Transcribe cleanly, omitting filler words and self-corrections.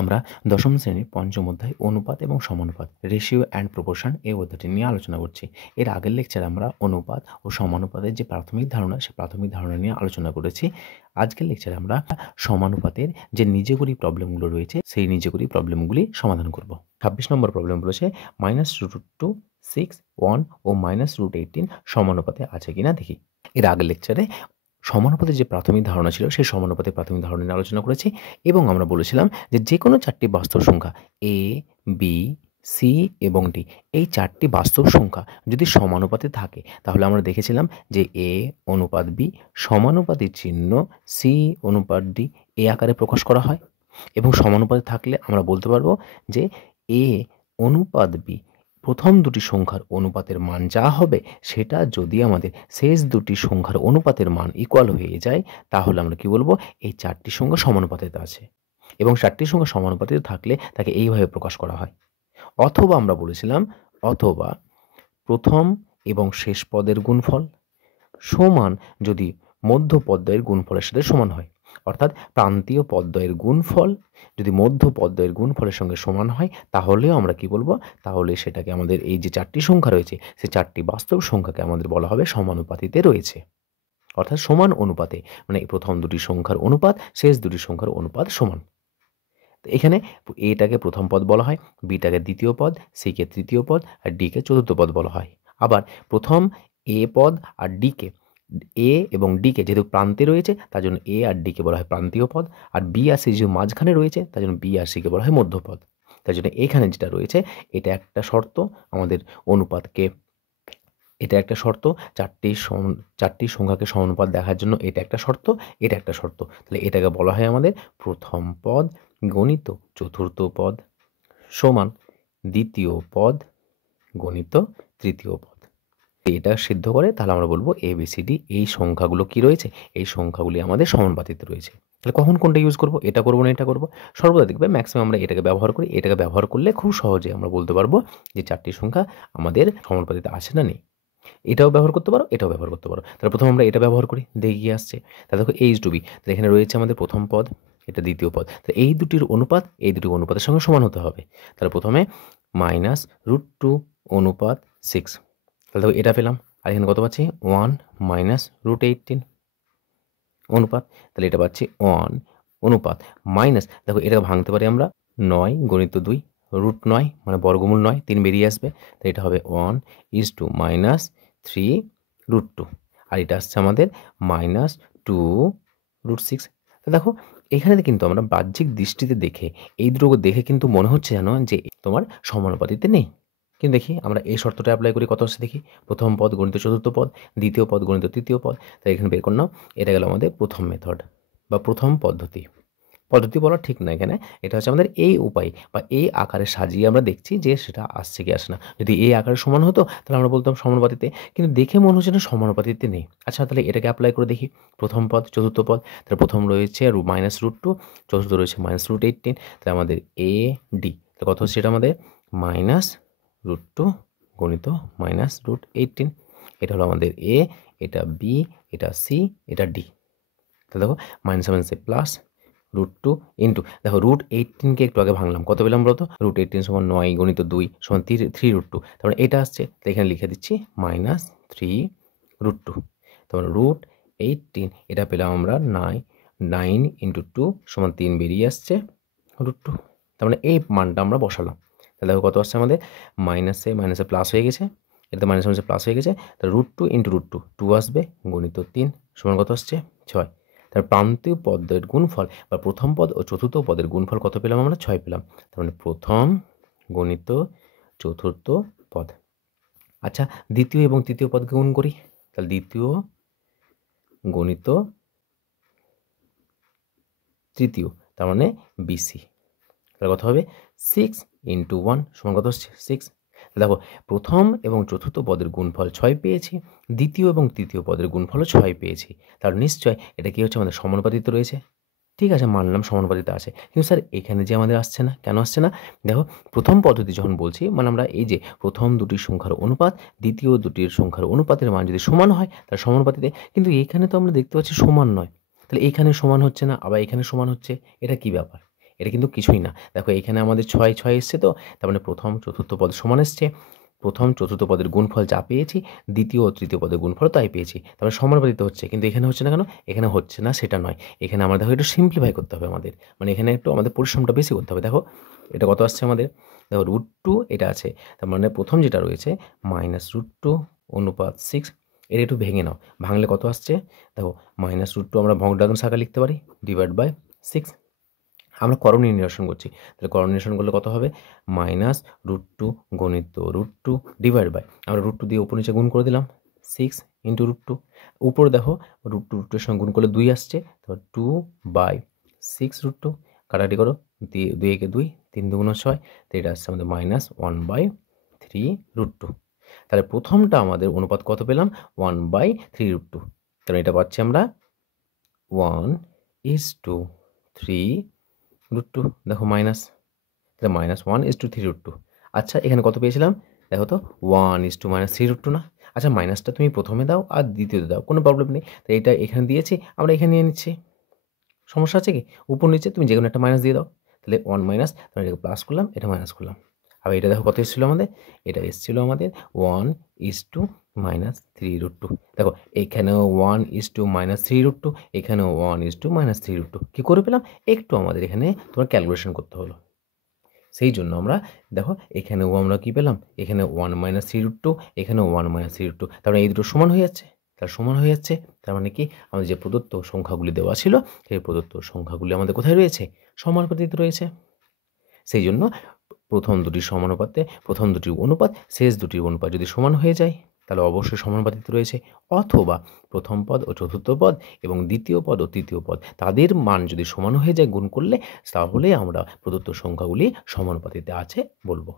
আমরা দশম শ্রেণীর পঞ্চম অধ্যায় অনুপাত এবং সমানুপাত রেশিও অ্যান্ড প্রপোর্শন এই অধ্যায়টি নিয়ে আলোচনা করছি। এর আগের লেকচারে আমরা অনুপাত ও সমানুপাতের যে প্রাথমিক ধারণা সে প্রাথমিক ধারণা নিয়ে আলোচনা করেছি। আজকের লেকচারে আমরা সমানুপাতের যে নিজেগুলি প্রবলেমগুলো রয়েছে সেই নিজেগুলি প্রবলেমগুলি সমাধান করব। 26 নম্বর প্রবলেম বলেছে -√2, 6, 1 ও -√18 সমানুপাতে আছে কিনা দেখি। এর আগের লেকচারে সমানুপাতের যে প্রাথমিক ধারণা ছিল সেই সমানুপাতের প্রাথমিক ধারণা নিয়ে আলোচনা করেছি এবং আমরা বলেছিলাম যে কোনো চারটি বাস্তব সংখ্যা এ, বি, সি এবং ডি, এই চারটি বাস্তব সংখ্যা যদি সমানুপাতে থাকে তাহলে আমরা দেখেছিলাম যে এ অনুপাত বি সমানুপাতের চিহ্ন সি অনুপাত ডি এই আকারে প্রকাশ করা হয় এবং সমানুপাতে থাকলে আমরা বলতে পারবো যে এ অনুপাত বি প্রথম দুটি সংখ্যার অনুপাতের মান যা হবে সেটা যদি আমাদের শেষ দুটি সংখ্যার অনুপাতের মান ইকুয়াল হয়ে যায় তাহলে আমরা কি বলবো, এই চারটি সংখ্যা সমানুপাতিতে আছে এবং চারটি সংখ্যা সমানুপাতিতে থাকলে তাকে এইভাবে প্রকাশ করা হয়। অথবা আমরা বলেছিলাম অথবা প্রথম এবং শেষ পদের গুণফল সমান যদি মধ্য পদদ্বয়ের গুণফলের সাথে সমান হয়, অর্থাৎ প্রান্তীয় পদদ্বয়ের গুণফল যদি মধ্য পদদ্বয়ের গুণফলের সঙ্গে সমান হয় তাহলেও আমরা কি বলবো, তাহলে সেটাকে আমাদের এই যে চারটি সংখ্যা রয়েছে সেই চারটি বাস্তব সংখ্যাকে আমাদের বলা হবে সমানুপাতিতে রয়েছে, অর্থাৎ সমান অনুপাতে, মানে প্রথম দুটি সংখ্যার অনুপাত শেষ দুটি সংখ্যার অনুপাত সমান। এখানে এটাকে প্রথম পদ বলা হয়, বিটাকে দ্বিতীয় পদ, সিকে তৃতীয় পদ আর ডিকে চতুর্থ পদ বলা হয়। আবার প্রথম এ পদ আর ডিকে এ এবং ডিকে যেহেতু প্রান্তে রয়েছে তার জন্য এ আর ডিকে বলা হয় প্রান্তীয় পদ, আর বি আর সি যেহেতু মাঝখানে রয়েছে তার জন্য বি আর সিকে বলা হয় মধ্যপদ। তার জন্য এখানে যেটা রয়েছে এটা একটা শর্ত আমাদের অনুপাতকে, এটা একটা শর্ত চারটি সংখ্যাকে সমানুপাত দেখার জন্য এটা একটা শর্ত, এটা একটা শর্ত। তাহলে এটাকে বলা হয় আমাদের প্রথম পদ গণিত চতুর্থ পদ সমান দ্বিতীয় পদ গণিত তৃতীয় পদ। এটা সিদ্ধ করে তাহলে আমরা বলবো এ বি সি ডি এই সংখ্যাগুলো কি রয়েছে, এই সংখ্যাগুলি আমাদের সমানুপাতিতে রয়েছে। তাহলে কখন কোনটা ইউজ করব, এটা করবো না এটা করবো, সর্বদা দেখবে ম্যাক্সিমাম আমরা এটাকে ব্যবহার করি। এটাকে ব্যবহার করলে খুব সহজে আমরা বলতে পারবো যে চারটি সংখ্যা আমাদের সমানুপাতিতে আছে না নেই। এটাও ব্যবহার করতে পারো, এটাও ব্যবহার করতে পারো। তাহলে প্রথম আমরা এটা ব্যবহার করি, দেখি কি আসছে। তাহলে দেখো এইচ টু বি, তাহলে এখানে রয়েছে আমাদের প্রথম পদ, এটা দ্বিতীয় পদ, তাহলে এই দুটির অনুপাত এই দুটি অনুপাতের সঙ্গে সমান হতে হবে। তাহলে প্রথমে -√2 অনুপাত 6, তাহলে দেখো এটা পেলাম। আর এখানে কত পাচ্ছি 1 -√18 অনুপাত, তাহলে এটা পাচ্ছি 1 অনুপাত মাইনাস, দেখো এটাকে ভাঙতে পারি আমরা 9 গণিত 2 √9 মানে বর্গমূল 9 3 বেরিয়ে আসবে, তো এটা হবে 1:- 3√2 আর এটা আসছে আমাদের -2√6। তো দেখো এখানে কিন্তু আমরা বাহ্যিক দৃষ্টিতে দেখে এই দুটো দেখে কিন্তু মনে হচ্ছে জানো যে তোমার সমানুপাতিতে নেই, কিন্তু দেখি আমরা এই শর্তটা অ্যাপ্লাই করি, কত আসছে দেখি। প্রথম পদ গণিত চতুর্থ পদ, দ্বিতীয় পদ গণিত তৃতীয় পদ, তাই এখানে বের করে নাও। এটা গেল আমাদের প্রথম মেথড বা প্রথম পদ্ধতি বলা ঠিক না, এখানে এটা হচ্ছে আমাদের এই উপায় বা এই আকারে সাজিয়ে আমরা দেখছি যে সেটা আসছে কি আসে না। যদি এই আকারে সমান হতো তাহলে আমরা বলতাম সমানুপাতিতে, কিন্তু দেখে মনে হচ্ছে না সমানুপাতিতে নেই। আচ্ছা তাহলে এটাকে অ্যাপ্লাই করে দেখি। প্রথম পদ চতুর্থ পদ, তাহলে প্রথম রয়েছে -√2, চতুর্থ রয়েছে -√18, তাহলে আমাদের এ ডি কত হচ্ছে, এটা আমাদের -√2 গণিত -√18, এটা হলো আমাদের এ, এটা বি, এটা সি, এটা ডি। তাহলে দেখো -7 প্লাস √2 ইন্টু, দেখো √18কে একটু আগে ভাঙলাম, কত পেলাম বলতো, √18 সমান 9 গণিত 2 সমান 3√2, তারপরে এটা আসছে, তো এখানে লিখে দিচ্ছি -3√2, তারপরে √18 এটা পেলাম আমরা 9 × 2 সমান 3 বেরিয়ে আসছে √2, তার মানে এই মানটা আমরা বসালাম। তাহলে দেখো কত আসছে আমাদের, মাইনাসে প্লাস হয়ে গেছে, এটাতে মাইনাসে প্লাস হয়ে গেছে, তাহলে √2 × √2 2 আসবে গণিত 3 সমান কত আসছে 6। তার প্রান্তীয় পদের গুণফল বা প্রথম পদ ও চতুর্থ পদের গুণফল কত পেলাম আমরা, 6 পেলাম। তার মানে প্রথম গণিত চতুর্থ পদ। আচ্ছা দ্বিতীয় এবং তৃতীয় পদকে গুণ করি, তাহলে দ্বিতীয় গণিত তৃতীয়, তার মানে বিসি, তাহলে কত হবে 6 × 1 সমান কত হচ্ছে 6। দেখো প্রথম এবং চতুর্থ পদের গুণফল 6 পেয়েছি, দ্বিতীয় এবং তৃতীয় পদের গুণফলও 6 পেয়েছি, তার নিশ্চয় এটা কি হচ্ছে আমাদের সমানুপাতিতে রয়েছে। ঠিক আছে মানলাম সমানুপাতিতে আছে, কিন্তু স্যার এখানে যে আমাদের আসছে না, কেন আসছে না? দেখো প্রথম পদ্ধতি যখন বলছি মানে আমরা এই যে প্রথম দুটি সংখ্যার অনুপাত দ্বিতীয় দুটির সংখ্যার অনুপাতের মান যদি সমান হয় তার সমানুপাতিতে, কিন্তু এখানে তো আমরা দেখতে পাচ্ছি সমান নয়, তাহলে এখানে সমান হচ্ছে না আবার এখানে সমান হচ্ছে, এটা কি ব্যাপার? এটা কিন্তু কিছুই না। দেখো এখানে আমাদের 6 6 এসছে তো, তার মানে প্রথম চতুর্থ পদ সমান এসছে। প্রথম চতুর্থ পদের গুণফল যা পেয়েছি, দ্বিতীয় ও তৃতীয় পদের গুণফল তাই পেয়েছি। তার মানে সমানুপাতিক হচ্ছে, কিন্তু এখানে হচ্ছে না কেন? এখানে হচ্ছে না সেটা নয়। এখানে আমরা দেখো একটু সিম্পলিফাই করতে হবে আমাদের, মানে এখানে একটু আমাদের পরিশ্রমটা বেশি করতে হবে। দেখো এটা কত আসছে আমাদের, দেখো √2 এটা আছে, তার মানে প্রথম যেটা রয়েছে -√2 অনুপাত 6, এটা একটু ভেঙে নাও, ভাঙলে কত আসছে দেখো, -√2 আমরা ভগ্নাংশ শাখা লিখতে পারি, /6। আমরা করণীয় নিরসন করছি, তাহলে করণীয় নিরসন করলে কত হবে, -√2 গণিত √2 ডিভাইড বাই, আমরা √2 দিয়ে উপর নিচে গুণ করে দিলাম, 6 ইন্টু √2, উপরে দেখো √2 সঙ্গে গুণ করলে 2 আসছে, তো 2/6 √2, কাটাকাটি করো, 2 একে 2, 3 2 6, তো এটা আসছে আমাদের -1/3 √2। তাহলে প্রথমটা আমাদের অনুপাত কত পেলাম, 1/3 √2, তাহলে এটা পাচ্ছি আমরা 1:3 √2, দেখো মাইনাস, তাহলে -1:3 √2। আচ্ছা এখানে কত পেয়েছিলাম দেখো তো, 1:3 √2 না? আচ্ছা মাইনাসটা তুমি প্রথমে দাও আর দ্বিতীয়তে দাও, কোনো প্রবলেম নেই। তো এটা এখানে দিয়েছি, আমরা এখানে নিয়ে নিচ্ছি, সমস্যা আছে কি? উপর নিচে তুমি যে কোনো একটা মাইনাস দিয়ে দাও, তাহলে 1 মাইনাস, তাহলে এটাকে প্লাস করলাম, এটা মাইনাস করলাম। আবার এটা দেখো কত এসেছিলো আমাদের, এটা এসেছিলো আমাদের 1:3 √2। দেখো এখানেও 1:3 √2, এখানেও 1:3 √2। কী করে পেলাম? একটু আমাদের এখানে তোমার ক্যালকুলেশন করতে হলো। সেই জন্য আমরা দেখো এখানেও আমরা কী পেলাম, এখানে 1-3 √2, এখানেও 1-3 √2, তার মানে এই দুটো সমান হয়ে যাচ্ছে। তার সমান হয়ে যাচ্ছে, তার মানে কি আমাদের যে প্রদত্ত সংখ্যাগুলি দেওয়া ছিল, সেই প্রদত্ত সংখ্যাগুলি আমাদের কোথায় রয়েছে, সমানুপাতিক রয়েছে। সেই জন্য প্রথম দুটি সমানুপাতে, প্রথম দুটি অনুপাত, শেষ দুটির অনুপাত যদি সমান হয়ে যায়, তাহলে অবশ্যই সমানুপাতিক রয়েছে। অথবা প্রথম পদ ও চতুর্থ পদ এবং দ্বিতীয় পদ ও তৃতীয় পদ, তাদের মান যদি সমান হয়ে যায় গুণ করলে, তাহলে আমরা প্রদত্ত সংখ্যাগুলি সমানুপাতিতে আছে বলবো।